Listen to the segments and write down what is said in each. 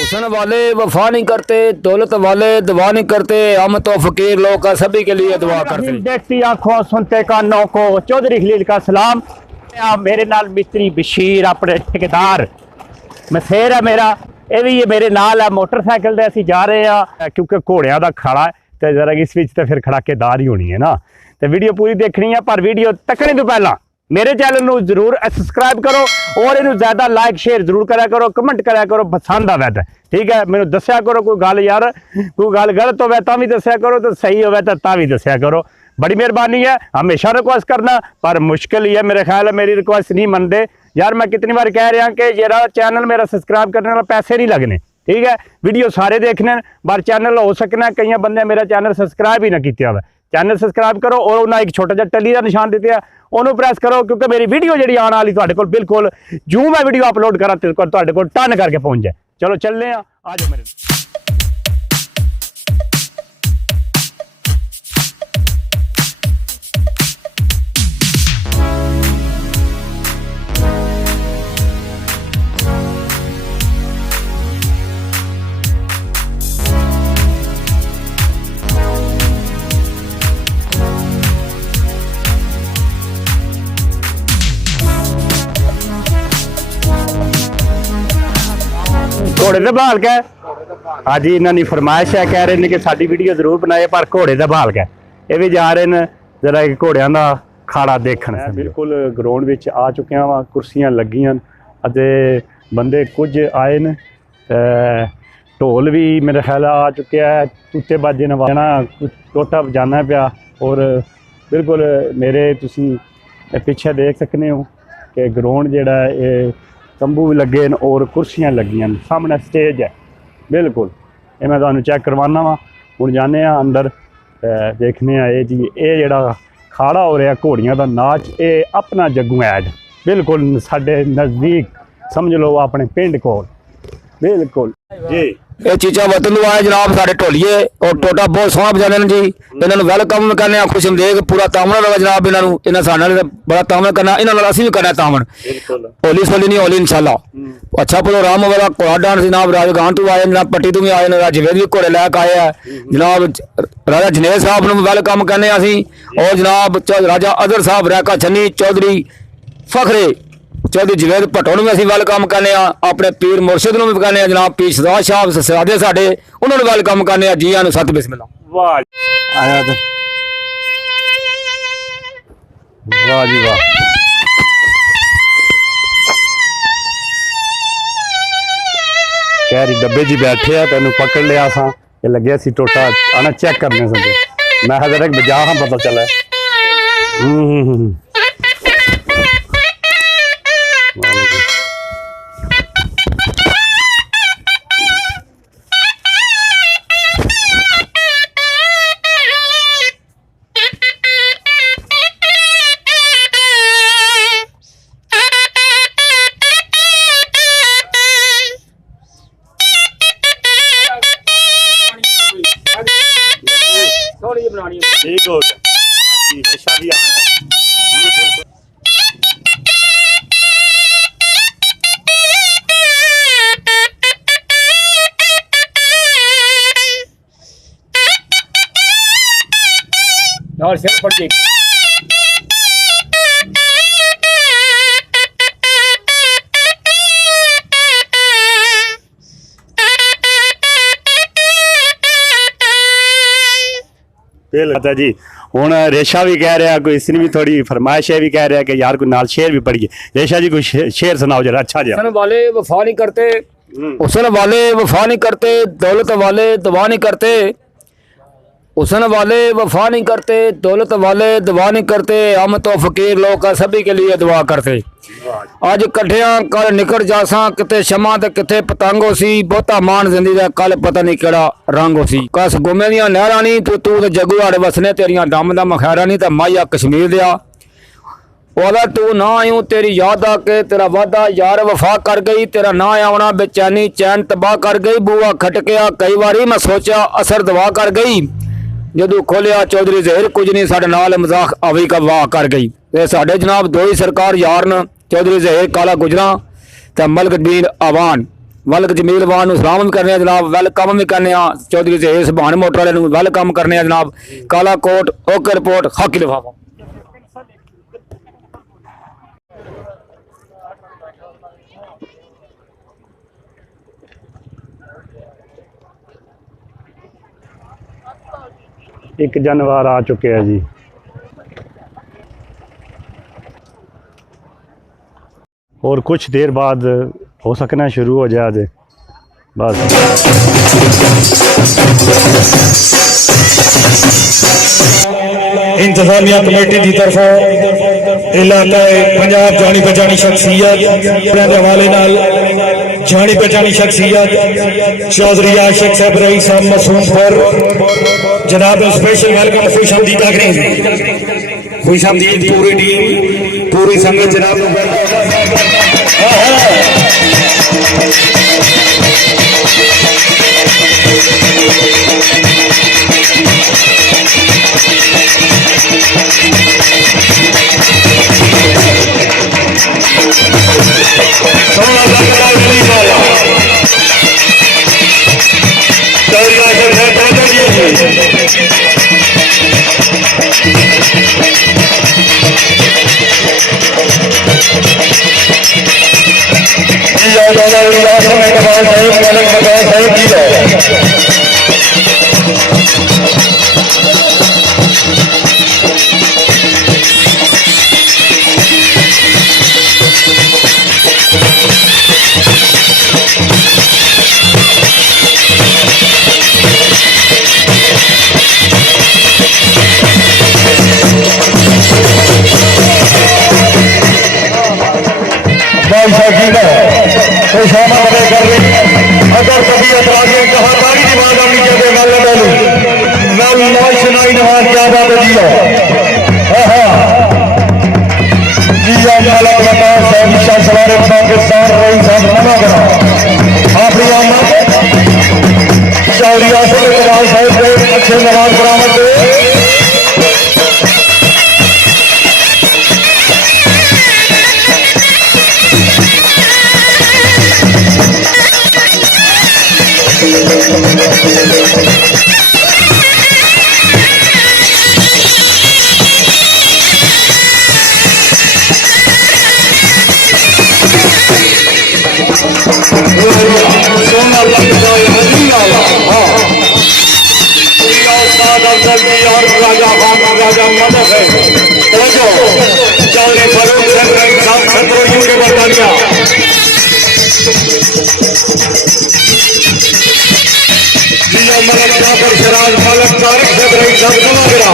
हुस्न वाले वफा नहीं करते, दौलत वाले दुआ नहीं करते, हम तो फकीर लोग का सभी के लिए दुआ करते। देखती आंखों सुनते कानों को, चौधरी खलील का सलाम। मेरे नाल मिस्त्री बशीर अपने ठेकेदार मसेर है मेरा, ये भी मेरे नाल है। मोटरसाइकिल से असीं जा रहे हैं क्योंकि घोड़ियां दा खाड़ा है तो जरा इस विच ते फिर खड़ाकेदार ही होनी है ना। तो वीडियो पूरी देखनी है, पर वीडियो तकने तो पहला मेरे चैनल को जरूर सब्सक्राइब करो और इन्हू ज्यादा लाइक शेयर जरूर करा करो, कमेंट करा करो पसंद आवे तो ठीक है। मैनू दस्या करो कोई गल यार, कोई गल गलत होवे तां भी दस्या करो, तो सही होवे तां भी दस्या करो। बड़ी मेहरबानी है। हमेशा रिक्वेस्ट करना पर मुश्किल ही है, मेरे ख्याल है मेरी रिक्वेस्ट नहीं मनते यार। मैं कितनी बार कह रहा कि जरा चैनल मेरा सब्सक्राइब करने वाला पैसे नहीं लगने, ठीक है। वीडियो सारे देखने पर चैनल हो सकना कई बंदे मेरा चैनल सब्सक्राइब ही ना किया हुआ। चैनल सब्सक्राइब करो और उन्हें एक छोटा जिहा टली का निशान दिते है उन्होंने प्रेस करो, क्योंकि मेरी वीडियो जी आने वाली तुहाडे कोल बिल्कुल जूं मैं वीडियो अपलोड करा तुहाडे कोल टन करके पहुंच जाए। चलो चलने हैं, आ जाओ मेरे। घोड़े का बहाल के हाँ जी, इन्होंने फरमाइश है, कह रहे हैं कि साडी वीडियो जरूर बनाए पर घोड़े का बहाल के ये भी जा रहे हैं जरा घोड़ियां का खाड़ा देखण। बिल्कुल ग्राउंड में आ चुकिया वा, कुर्सियां लगियां बंदे कुछ आए न, ढोल भी मेरे ख्याल आ चुके है, तूते बाजे नवाना कुछ टोटा बजाना पाया। और बिल्कुल मेरे तुसी पिछे देख सकते हो कि ग्राउंड जिहड़ा है तंबू भी लगे न और कुर्सियां लगियां, सामने स्टेज है। बिल्कुल ये मैं तुहानू चेक करवाना वा। हुण जाने अंदर देखने ये जी ये जिहड़ा खाड़ा हो रहा घोड़ियां दा नाच, ये अपना जग्गू ऐड बिल्कुल साडे नज़दीक समझ लो अपने पिंड कोल बिल्कुल जी। ये चीज़ा वतन आए जनाब साढ़े ढोलीए और टोटा बहुत सोहना बजाने जी। इन्होंने वेलकम करने खुशमदेग पूरा तामन लगा जनाब। इन्होंने साढ़े बड़ा तामन करना, इन्होंने असीं भी करना तामन। होली सोली नहीं होली इंशाल्लाह। अच्छा प्रोग्राम होगा। घोड़ा डांस जनाब राजगान तो आए, जनाब पट्टी तो भी आए, राजवेद भी घोड़े लैके आए हैं जनाब। राजा जनेर साहब को वेलकम करने असीं और जनाब राजा अदर साहब रैका छन्नी चौधरी फखरे चौधरी जवेद भट्टो भी असीं वेलकम करने, अपने पीर मुर्शिद को भी करने जनाब। पीर सरदार साहब सरादे साडे उन्होंने वेलकम करने जी आनू सत बिस्मिल्लाह। वाह आया तो वाह जी वाह। कह रही डब्बे जी बैठे हैं, तेन पकड़ लिया असा, ये लगे सी टोटा आना चेक करने से मैं हजर बजा हाँ पता चला। ठीक हो गया जी, रेशा भी आ गया। और सिर पड़ जाएगी। बिल्कुल जी। हुण रेशा भी कह रहा, कोई इसने भी थोड़ी फरमाइश है भी कह रहा कि यार कोई नाल शेर भी पढ़िए। रेशा जी कोई शेर सुनाओ जरा अच्छा जी। हुस्न वाले वफा नहीं करते, हुस्न वाले वफा नहीं करते, दौलत वाले दुआ नहीं करते, हुसन वाले वफा नहीं करते, दौलत वाले दुआ नहीं करते, हम तो फकीर लोग का सभी के लिए दुआ करते। अज कट्ठिया कल निकल जासा, किते शमा ते किते पतंगो सी, बहुता मान जिंदगी दा कल पता नहीं केड़ा रंग सी। कस गुमे दियां नहरां नहीं तू ते जगू आड़े वसने, तेरियां दम दम खैरा नहीं ते माइया कश्मीर दिया। ओदा तू ना आयूं तेरी याद आके तेरा वादा यार वफा कर गई, तेरा ना आना बेचैनी चैन तबाह कर गई। बूआ खटकिया कई बारी मैं सोचा असर दवा कर गई, जदों खोलिया चौधरी ज़हीर कुछ नहीं साडे नाल मजाक अवी का वाह कर गई। ते साडे जनाब दो ही सरकार यार न, चौधरी ज़हीर काला गुजरा ते मलक जमील आवान। मलक जमील आवान सलाम भी करने जनाब, वेलकम भी करने। चौधरी ज़हीर सुभान मोटर वाले वेलकम करने जनाब। काला कोट ओके रिपोर्ट खाकी लिफाफा। एक जानवर आ चुके हैं जी। और कुछ देर बाद हो सकना शुरू हो जाए बस। इंतजामिया कमेटी की तरफों इलाका पंजाब जानी पहचानी शख्सियत हवाले नाल जानी पहचानी शख्सियत चौधरी आशिक साहब रईस साहब मसूम पर जनाब स्पेशल वेलकम खुश आमदीद आखिर खुश आमदीद पूरी टीम पूरी संगत जनाब अगर कभी अपराधियों कहा तारी दिमाग आनी चाहिए वाले बोलू मैं सुनाई नवाज क्या बात है जियो जिया मालक बता सैनिशा सवारे पाकिस्तान रही साहब मना करा आपकी आमद चौरिया से इकबाल साहब को अच्छे नमाज बरामद हुए। और राजा राजा मदद है चौधरी फरूख साहब खतरों के बरतानिया मलक जाफर शराज मलक तारिक साहब रही साहब जमा गिरा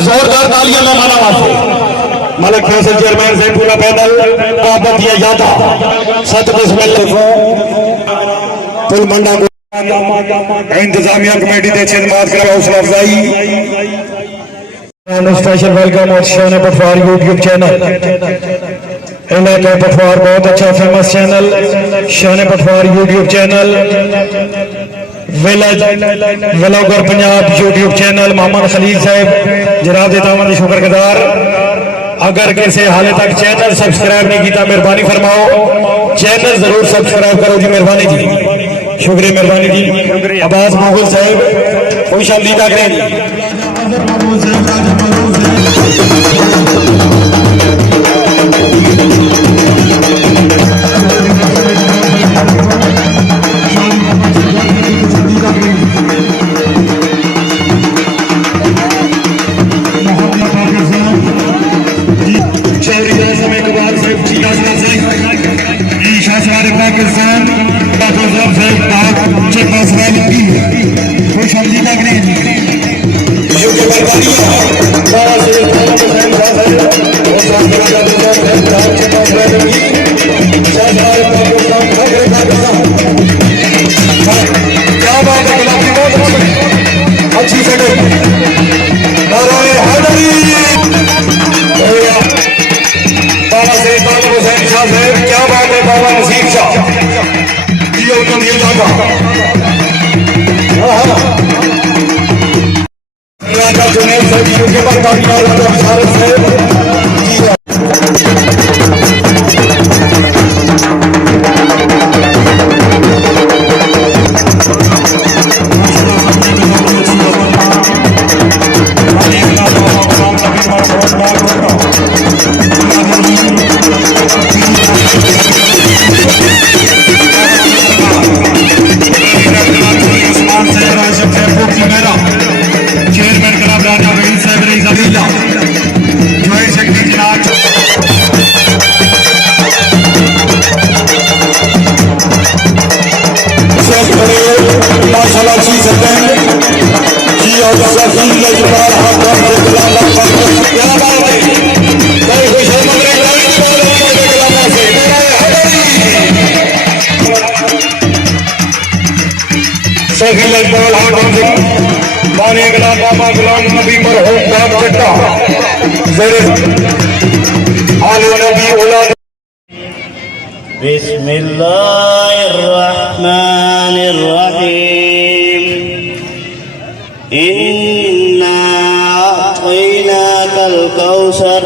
जोरदार तालियां में माना वास्ते मलक फैसल चेयरमैन से पूरा पैदल काबत या यादा सत बिस्मिल्लाह पुल मंडा इंतजामिया कमेटी के खिदमत करा हौसला अफजाई स्पेशल वेलकम और शान पटवार यूट्यूब चैनल इलाका पटवार बहुत अच्छा famous channel Shan Patwar YouTube channel vlogger Punjab YouTube channel Mohammad Khalil साहब जनाब दामद शुक्रगुजार। अगर किसी हाले तक चैनल सब्सक्राइब नहीं किया मेहरबानी फरमाओ चैनल जरूर सब्सक्राइब करो जी मेहरबानी जी शुक्रिया मेहरबानी जी। अब्बास मुगल साहब खुश आमदीद करें। पाकिस्तान खुश हमदीदा क्या बात है गुलाबी बहुत अच्छी सेटिंग बाबा सैयद तालिब हुसैन शाह साहब क्या बात है बाबा नसीब शाह जी उनको दिया जाता राजा जुनैद साहब जी के बाद राजा सारे साहब जी चेयरमैन क्लब राजा वहीद साहब रईस अलीला ज्वाइंट सेक्रेटरी जनाब माशाल्लाह जी सत्तान जी और सफी लजपाल हाथ से गुलाम क्या बात है कोई खुश है मगर गुलाम से सफी लजपाल हाथ से बानी गुलाम बाबा गुलाम नबी मरहूम नाम चट्टा ज़रे आले नबी औलाद बिस्मिल्लाहिर्रहमानिर्रहीम इन्ना अअतैनाकल कौसर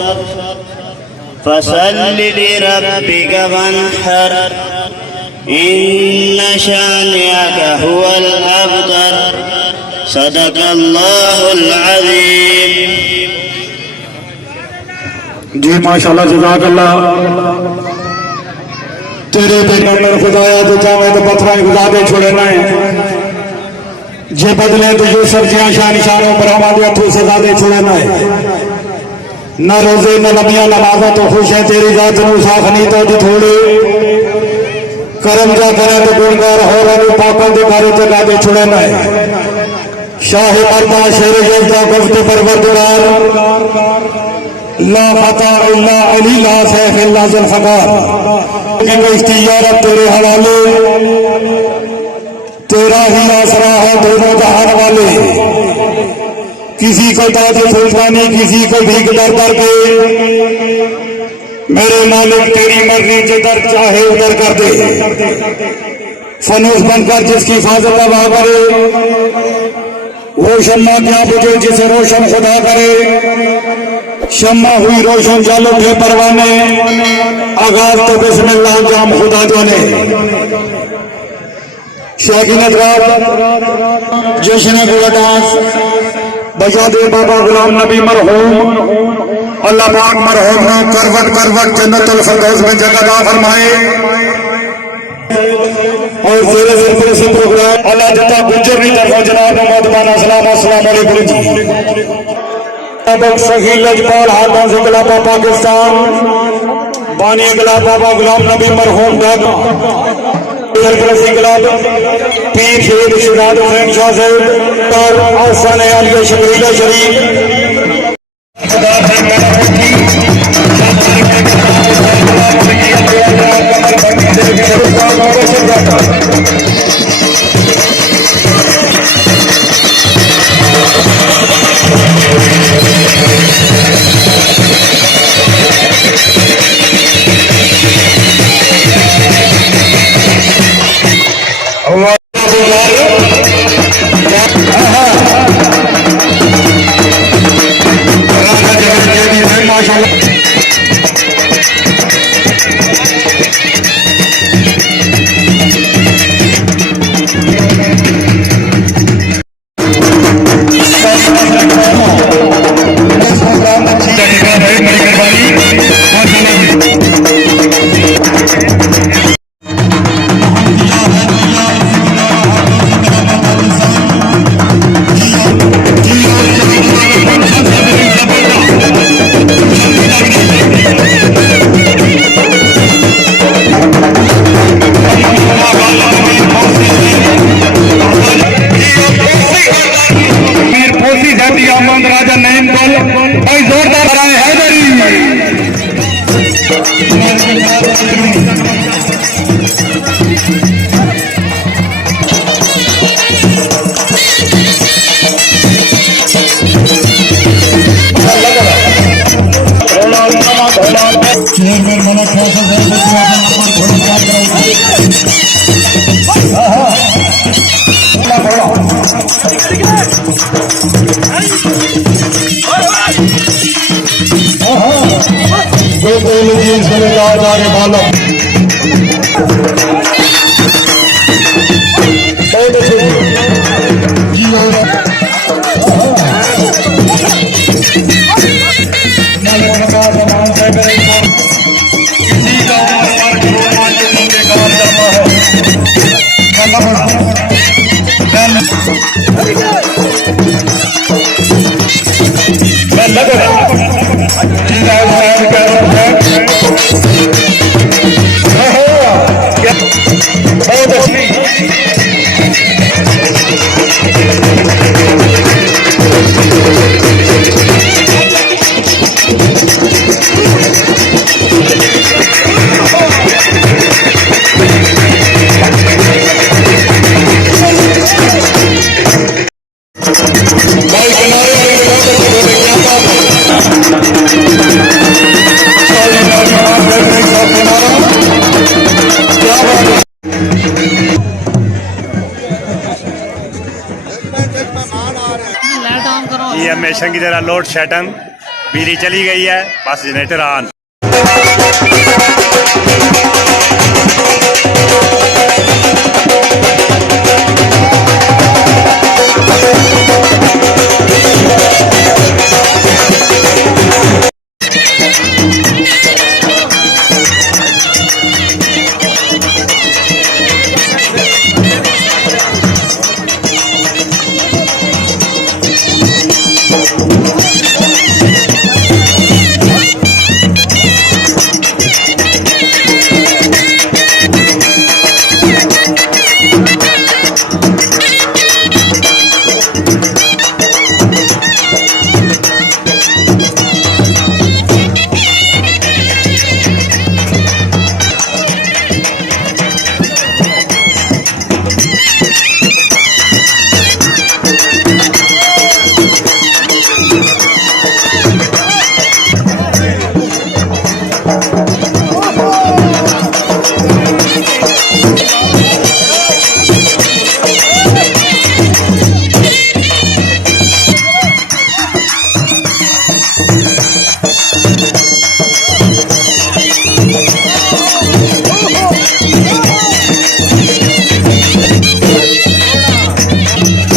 फसल्लि लिरब्बिका वन्हर इन्न शानिअका हुवल अबतर सदक़ल्लाहुल अज़ीम। जी माशाल्लाह जज़ाकल्लाह तेरे पैगंबर खुदाया तो चाहे तो पत्थर खुदा दे छोड़े ना जे बदले तो जो सर्जियां शान निशानों पर हमारे हथों सजा दे छोड़े ना न रोजे न नबियां नमाजा तो खुश है तेरी जात नु साफ नहीं तो दी थोड़े करम जा करे तो गुणगार हो रहा पापों के बारे जगा दे छोड़े ना शाह मर्दा शेर यज़दा गुफ्त परवरदिगार ला फता इल्ला अली ला सैफ इल्ला जुल्फकार इख्तियारत तेरे हवाले तेरा ही आसरा है दोनों जहान वाले किसी को ताज सुल्तानी किसी को भीख दर दर के मेरे मालिक तेरी मर्जी जिधर चाहे उधर कर दे फनूस बनकर जिसकी हिफाजत अल्लाह करे वो शम्मा क्या बुझे जिसे रोशन खुदा करे शम्मा हुई रोशन जालो के परवाने आगाज तो बिस्मिल्लाह जाम खुदा जाने शागिनत रात जश्न गुलडांस बजा दे बाबा गुलाम नबी मरहूम अल्लाह पाक मरहूम ना करवट करवट जन्नतुल फिरदौस में जगह दा फरमाए और तेरे सिर पर से प्रोग्राम अल्लाह जता गुजर नहीं तरफा जनाब मोहतबाना सलाम अस्सलाम वालेकुम जी सही लजपाल हाथों से गुलाबा पाकिस्तान बानी गुलाब बाबा गुलाम नबी मरहूम पीर शहीद शिराद हुसैन शाह साहब और आसान आलिया शबरीला शरीफ बिल्कुल जी इसमें जा रहे बालक बहुत अच्छे जी किसी का उम्र बेकार जाता है मैं लग रहा जी साहब कह रहा है बहुत अच्छी भाई किनारे क्या बात ये हमेशा की तरह लोड शेडिंग बिजली चली गई है, बस जनरेटर ऑन।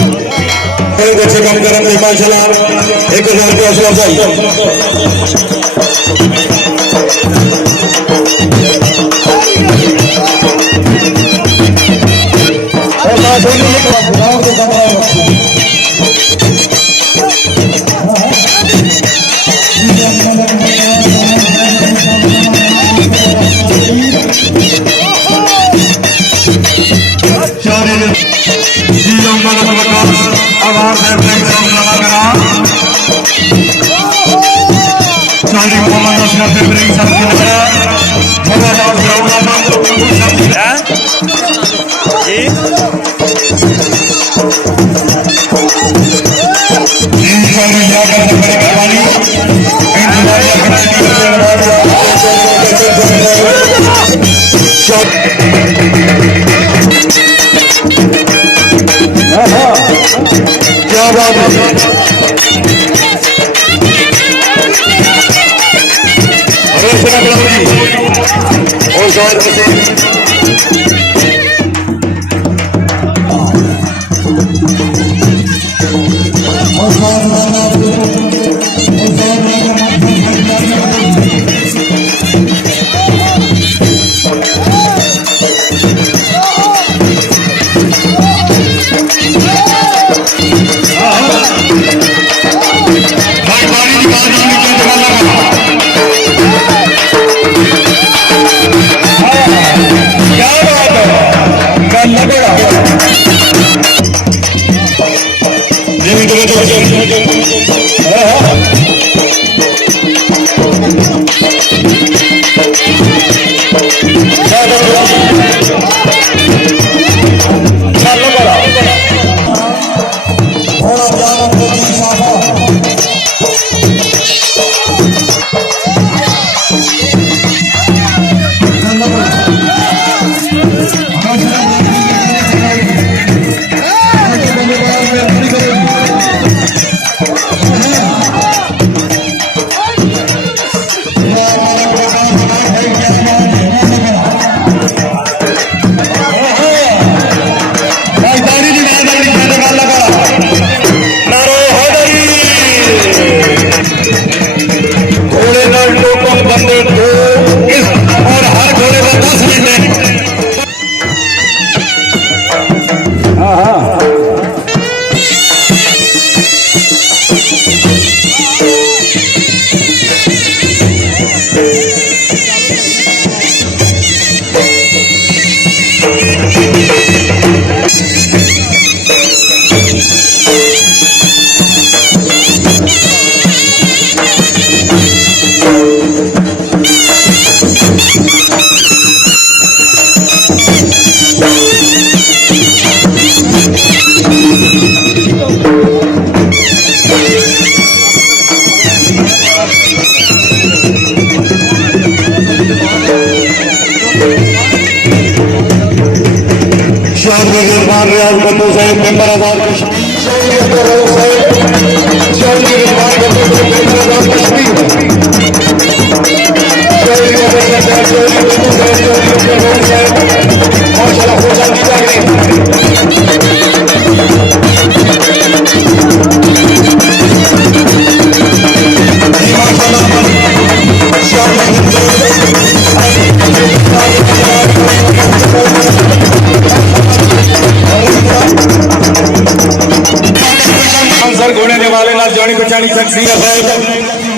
अच्छे काम कर रहे हैं माशाल्लाह 1000 रुपये हौसला अफजाई क्या बात है Thank you. मेंबर आजाद माशाल्लाह हो जाती सर घोड़े वाले ना जानी पहचानी शख्सियत है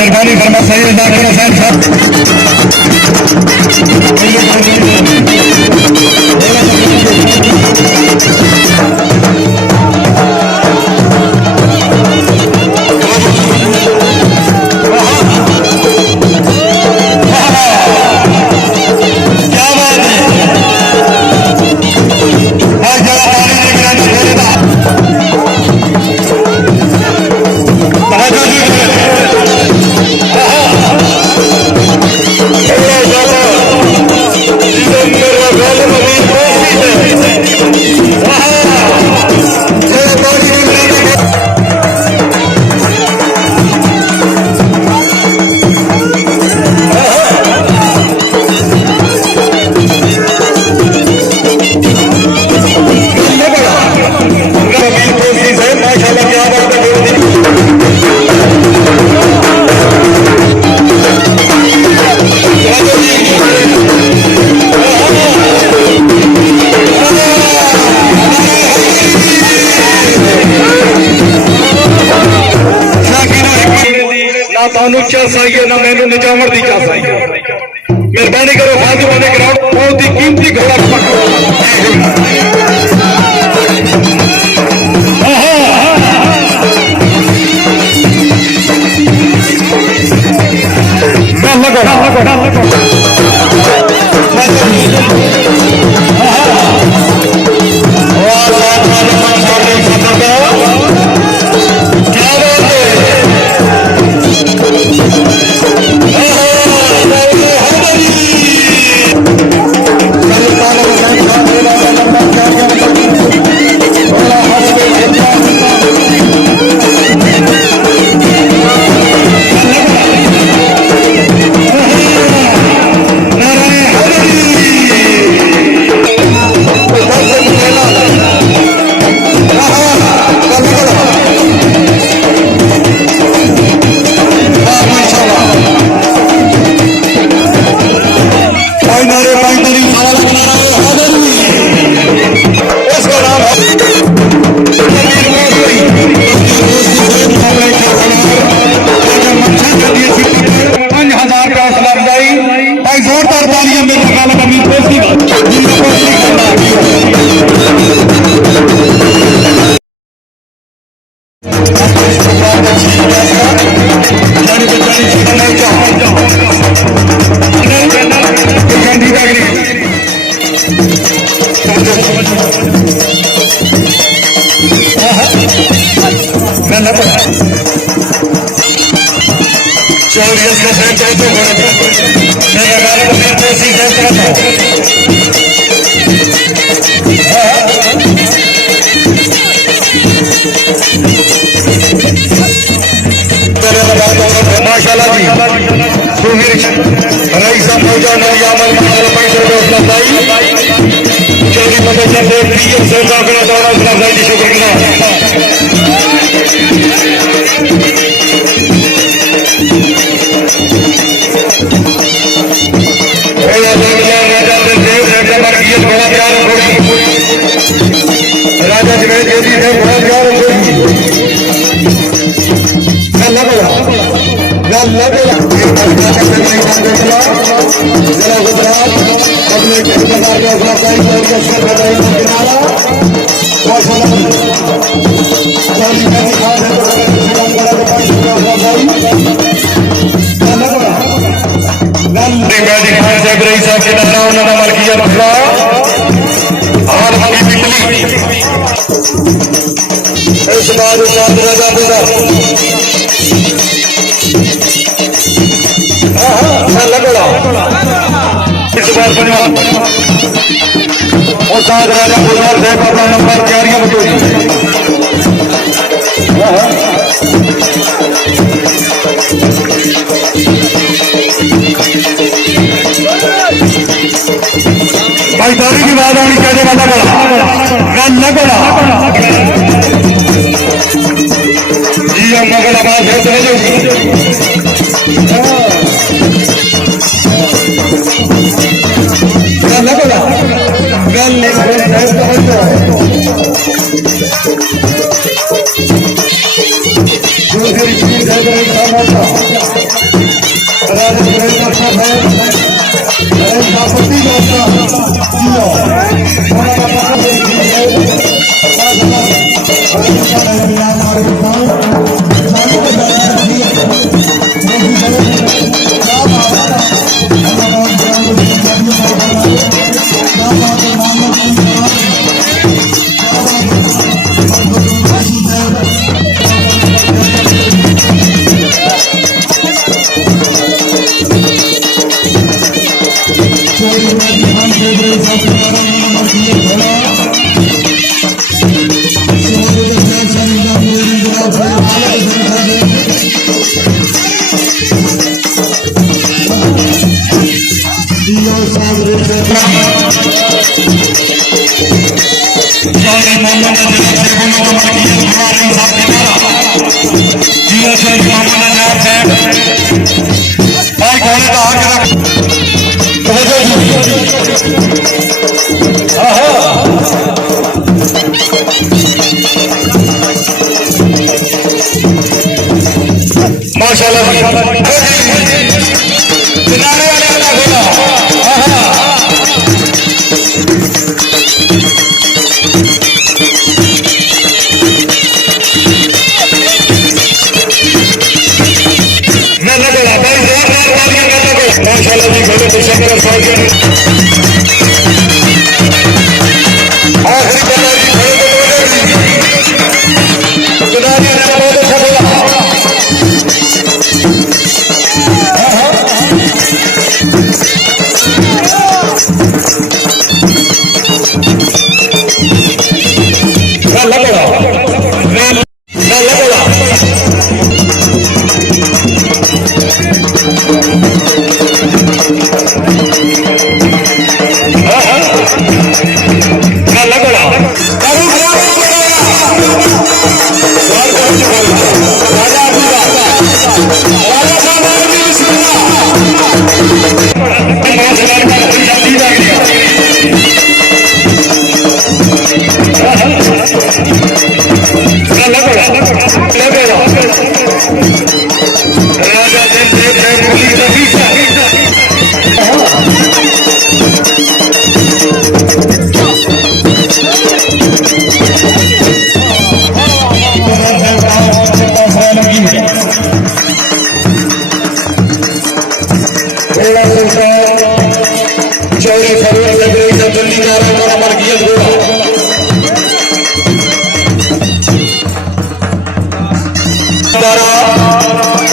मेहरबानी फरमा सैयद जाकिर हुसैन साहब क्या बात है हर जगह पानी लेकर आना पड़ेगा ਤੁਹਾਨੂੰ ਚਾਸ ਆਈ ਹੈ ਨਾ ਮੈਨੂੰ ਨਿਜਾਵਣ ਦੀ ਚਾਸ ਆਈ ਹੈ ਮਿਹਰਬਾਨੀ ਕਰੋ ਖਾਲਸਾ ਵਾਲੇ ਗਰਾਊਂਡ ਬਹੁਤ ਹੀ ਕੀਮਤੀ ਘੋੜਾ माशाल्लाह जी सुमीर रईसा फौजा नरियामल माशाल्लाह 500 हौसला भाई चौधरी प्रोफेसर से पीएम से दाखिला दौरा हौसला भाई जी शुक्रिया राजा जवेद जोशी ने बड़ा प्यार जिला गुजरात अपने और साथ राजा गुजरात साहब अपना नंबर तैयारियां बटोरी भाई दारी की बात आनी कहने वाला बड़ा जी हम मगल आवाज है माशाल्लाह किनारे वाले वाला बोला मैं लगा भाई जोरदार तालियां करने को माशाल्लाह जी बड़े तशक्कुर साजिद आखिरी बल्ला जी खड़े को किनारे वाले बहुत अच्छा बोला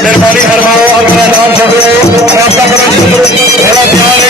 मेहरबानी फरमाओ अपना नाम छोड़ो रास्ता करो थोड़ा ध्यान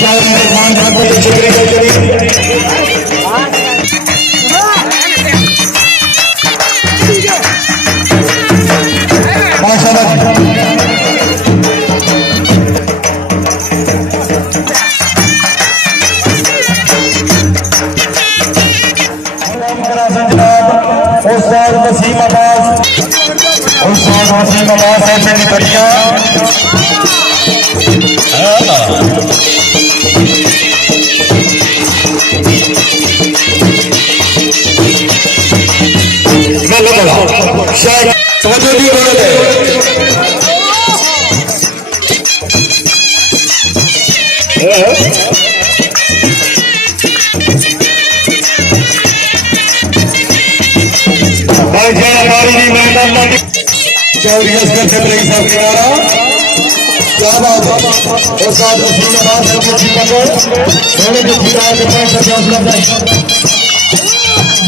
शायरी निर्माण करते हैं शुक्रिया करिए माशाल्लाह उस्ताद वसीम अब्बास ऐसे निकलिया शायद समझो नहीं बोले चौधरी असगर जबरई साहब किनारा क्या बात है उस्ताद वसीम अब्बास साहब की पकड़ थोड़े जो खिला के पैर से हौसला अफजाई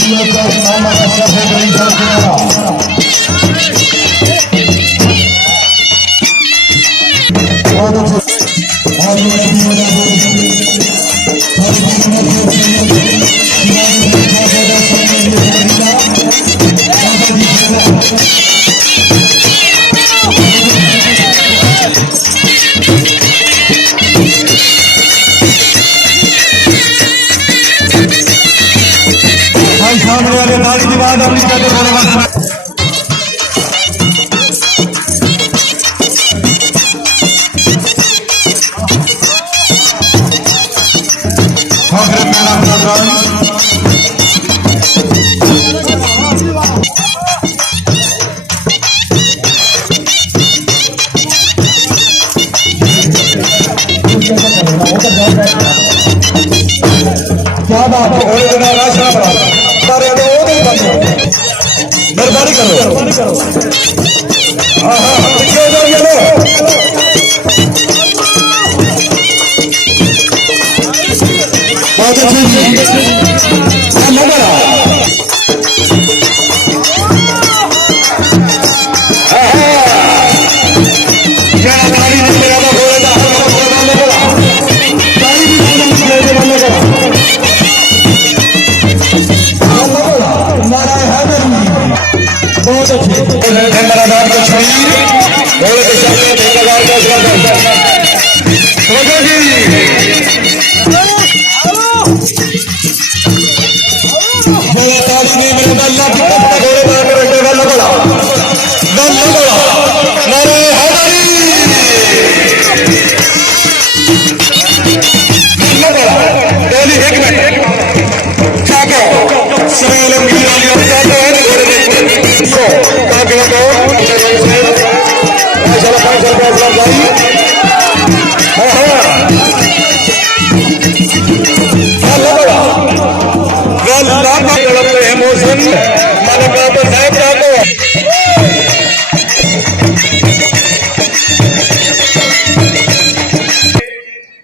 मोहम्मद असगर जबरई साहब किनारा बहुत अच्छे सामने वाले दाढ़ी की बात अपनी कहते थोड़े बात क्या बात है मेहरबानी करो हाँ हाँ बहुत अच्छी बहुत अच्छे धन्यवाद कश्मीर बोले के सामने धन्यवाद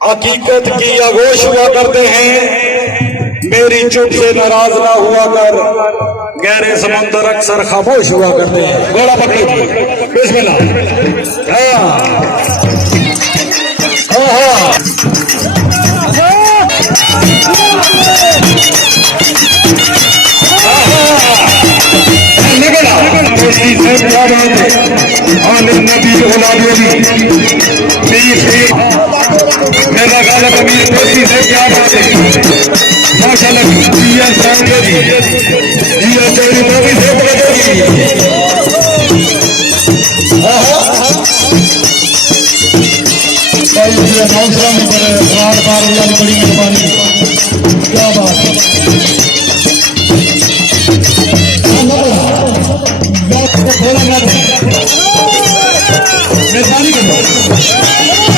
हकीकत की आगोश हुआ करते हैं मेरी चुप से नाराज ना हुआ कर गहरे समुंदर अक्सर खामोश हुआ करते हैं घोड़ा पकड़ो बिस्मिल्लाह नबी मेरा गालक अमीर कोसी से क्या बात है माशाल्लाह जिया सामने जी जिया चौधरी नबी से पकड़ेगी भाई ये हौसला में बड़े बार बार अल्लाह की बड़ी मेहरबानी क्या बात है मेहरबानी करो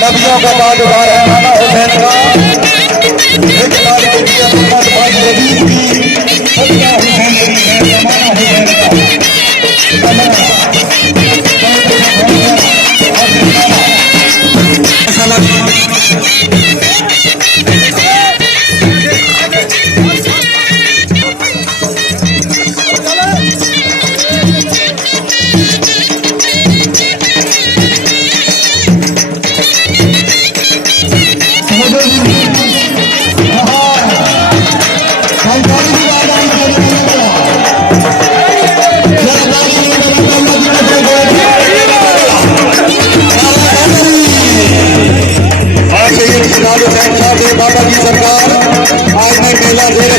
नबियों का बादशाह रहमाना हुसैन का एक लाल की अहमद भाई यजीद की सच्चा हुसैन की रहमाना हुसैन बाबा की सरकार आज में मेला दे रहे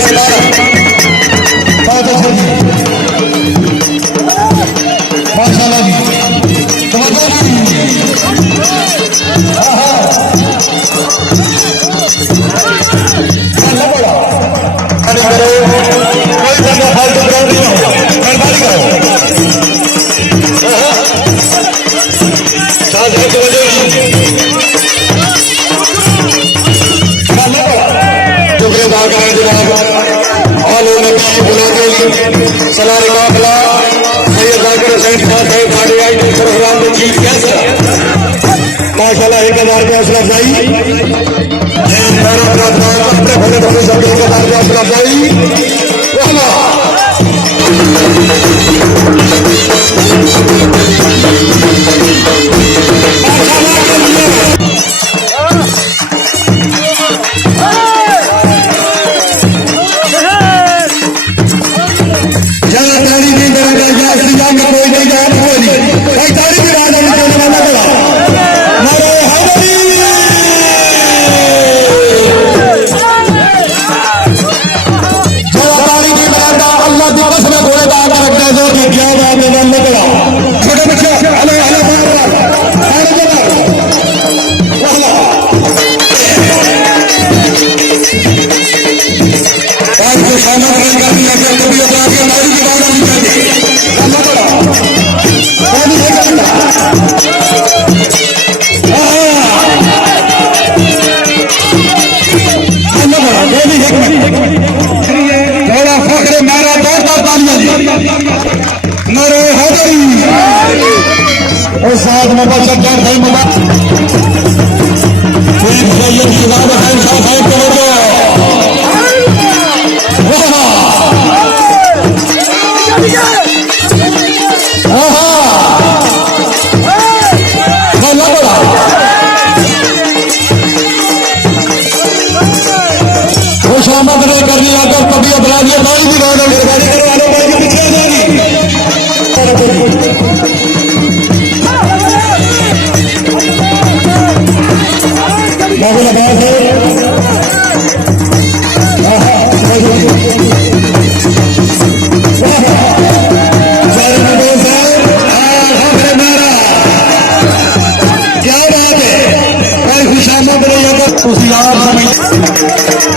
माशाल्लाह जी कोई बंदा फालतू ग्राउंड नहीं हो मेहरबानी करो सलारे काफिला सैयद जाकिर हुसैन खान साहब खाने आई थे सरफराज में चीफ गेस्ट माशाल्लाह 1000 रुपये हौसला अफजाई अपने भले भले सब 1000 रुपये हौसला अफजाई बाबा सज्जन भाई मना सैयद शिजाब हुसैन शाह साहब को बोलो खुशामद ने कर लिया कर कभी अपराधी भाई भी गाना मेहरबानी करो वालों भाई के पीछे आ जाएगी बाबुल अब्बास है क्या बात है भाई खुशामद ने अगर उसी आप समझ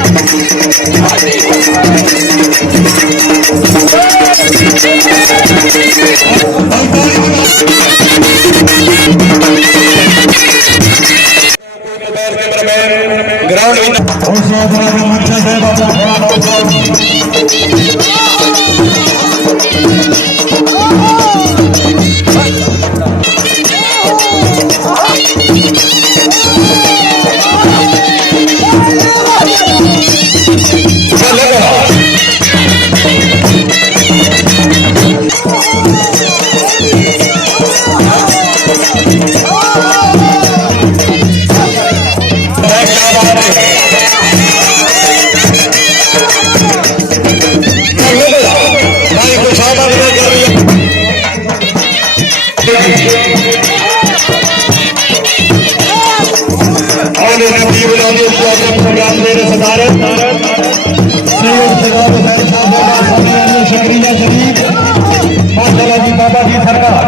माशाल्लाह जी बाबा जी सरकार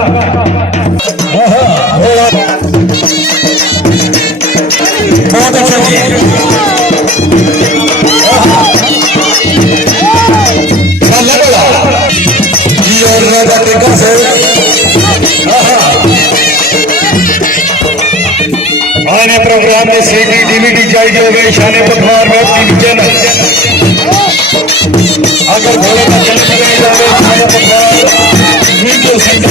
बहुत अच्छा जी और राजा टेका से आने प्रोग्राम में सीडी डीवीडी चाहिए हो गए शाने पखवार में टीवी चैनल अगर घोड़े का चैनल नहीं जाए शाने पखवार वीडियो सीडी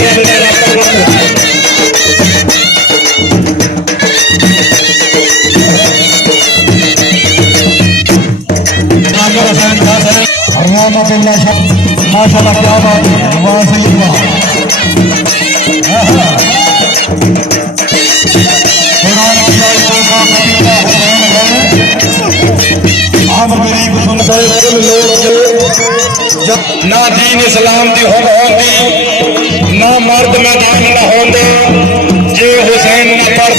माशाल्लाह क्या बात है वाह सही बात ना दीन इस्लाम की होंदी ना मर्द मैदान न होंदे जे हुसैन न पढ़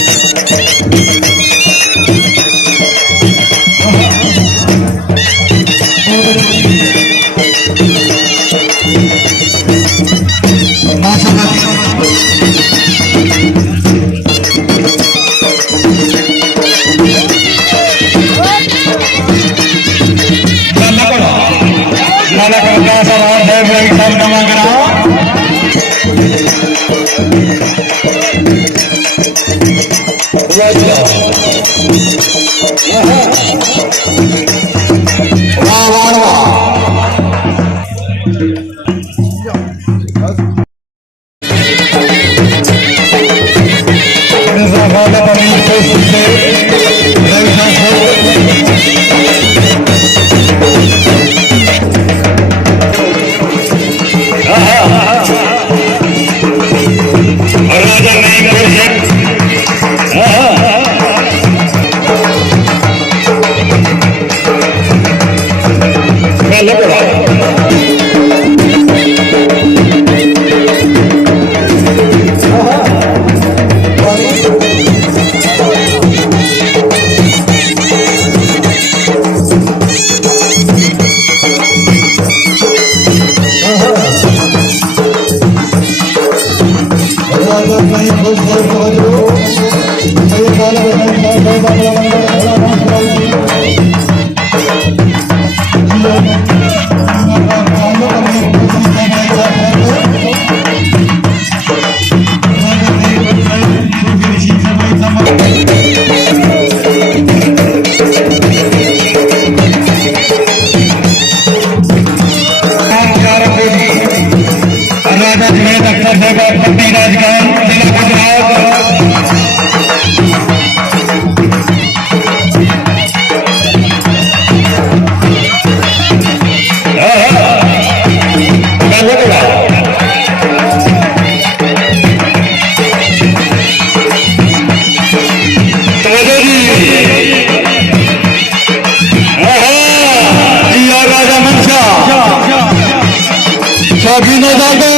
गिनो जागो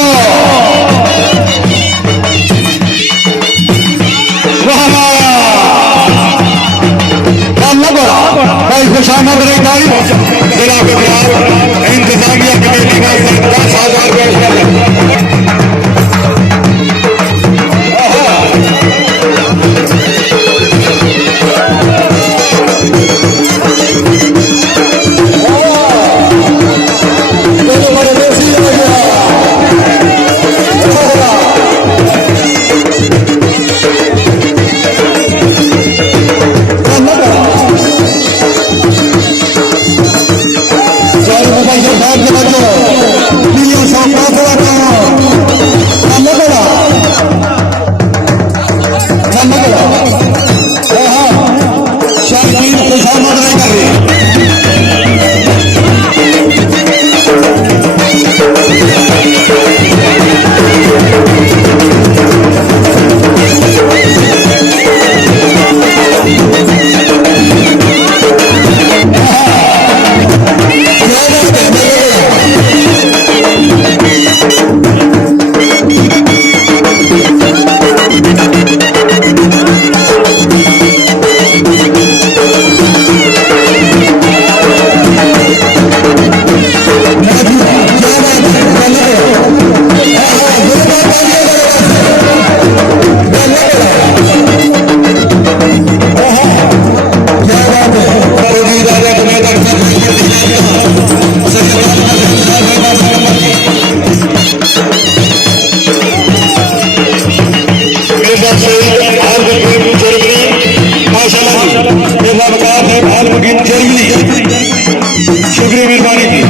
भाई खुशामद रही जिला गुजरात इंतजामिया कमेटी का 10,000 शुक्रिया मेहरबानी की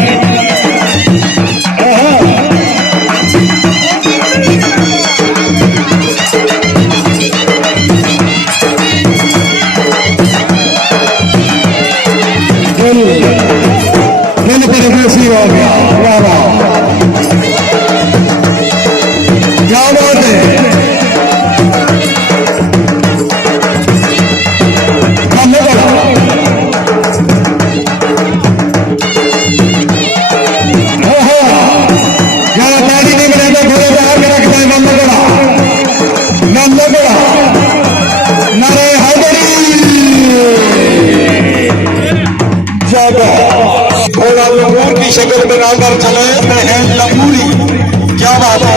दिल पर अग्रेसिव हो गया। वाह वाह क्या बात है। लोगों की शक्ल बनाकर चले हैं लंबूरी। क्या बात है।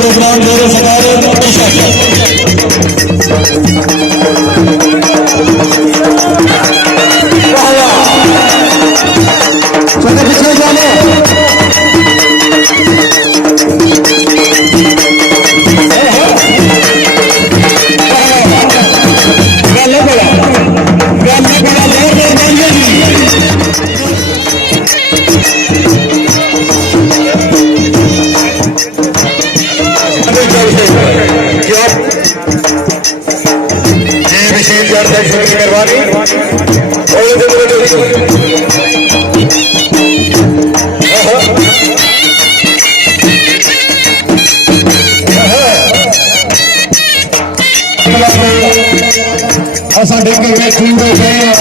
प्रोग्राम जोरों से पिछले जाने लेकर मैं खूब हो गया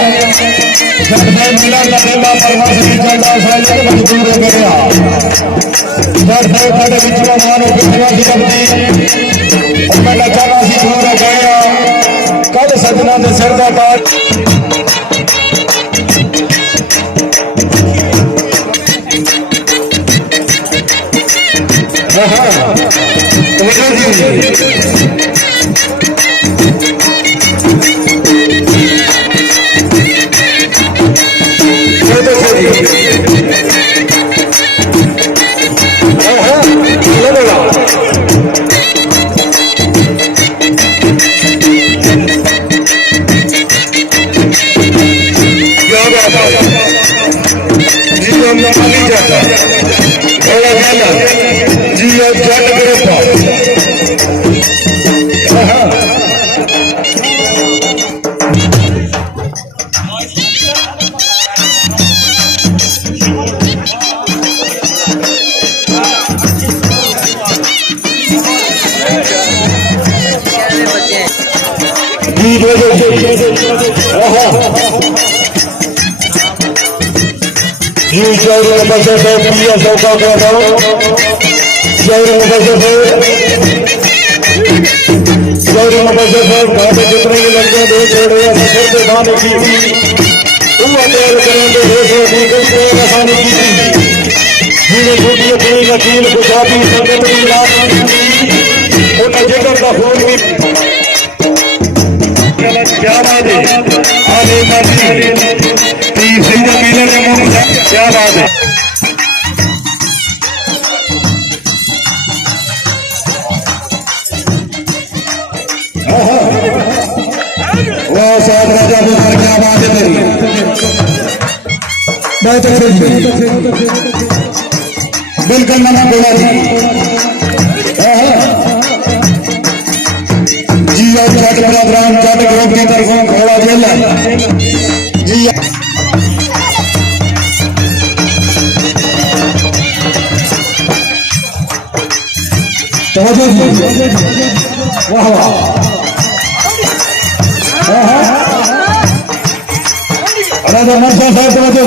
जब मैं मिला लगेगा परवास नहीं चलता साले मजबूर हो गया जब मैं खड़े बिचवा मारो बिचवा की जबती और मैं नचाना सी दूर हो गया कल सजना दे सिर दा ताज क्या बात है साथ राजा बुखार क्या बात है तेरी बहुत अच्छे बिल्कुल नमक बोला जी और चट प्रोग्राम चट ग्रुप की तरफों घोड़ा जेल जी वाह वाह राजा मनसा साहब घोड़ा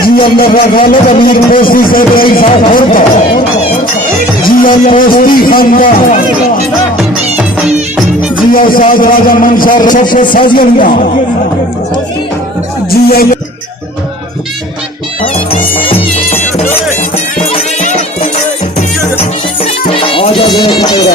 जी अल्लाह अमीर पोस्ती से साफ होता जी पोस्ती खानदान जी और साथ राजा मनसा सबसे साजिया जी आजा मेरा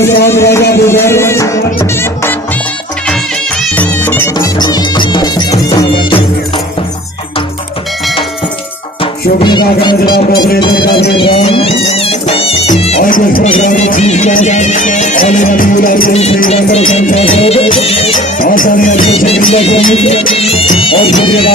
इंतजार राजा गुजर शुक्रिया का जनाब और इस प्रोग्राम में चीफ गेस्ट और नबीउल्लाह श्रीलंकर संसद और सारे और शुक्रिया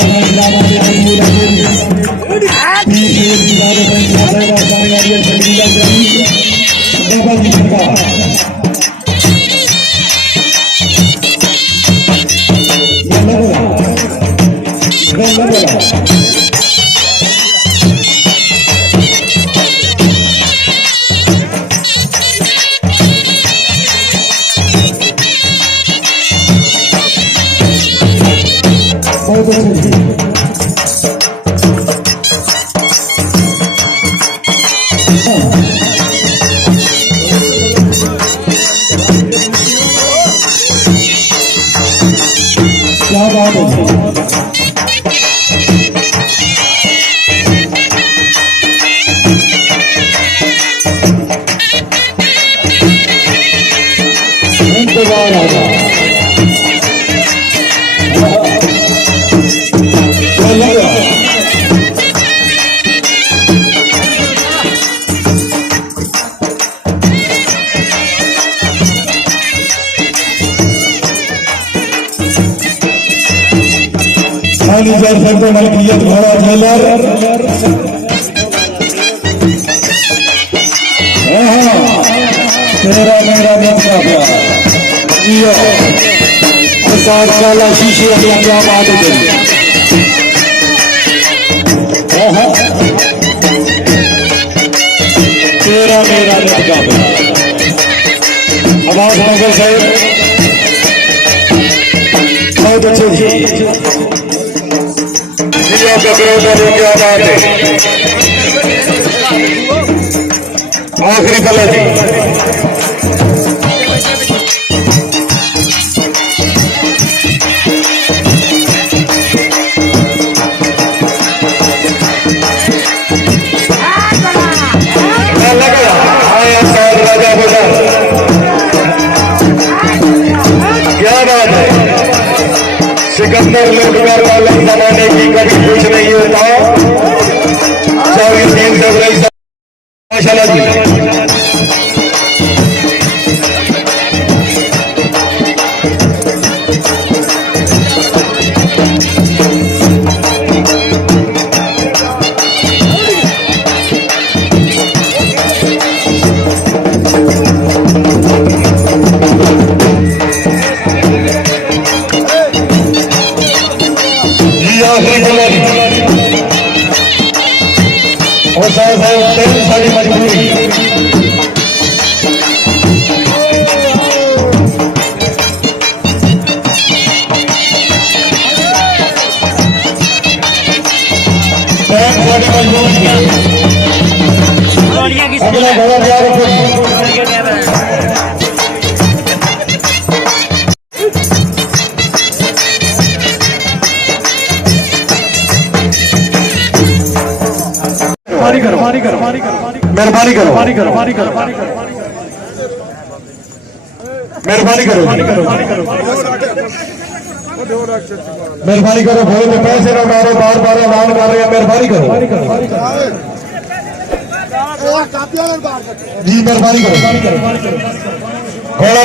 क्या बात है इंतजार आ रहा खाली जैन साहब को मलकियत घोड़ा झेलर तेरा मेरा मत का प्यार जियो साथ काला शीशे अगला क्या बात है तेरा मेरा मत का प्यार आवाज मंगल साहब बहुत अच्छे जी जियो ककरों का क्या बात है आखिरी कलर जी क्या बात है सिकंदर लुटकर वाले जमाने की कभी कुछ नहीं होता माशाल्लाह जी और साथ सारी मजबूरी अगला घोड़ा तैयार रखो मेहरबानी करो मेहरबानी करो मेहरबानी करो भोले में पैसे ना मारो बार बार ऐलान कर रहे हैं मेहरबानी करो जी मेहरबानी करो घोड़ा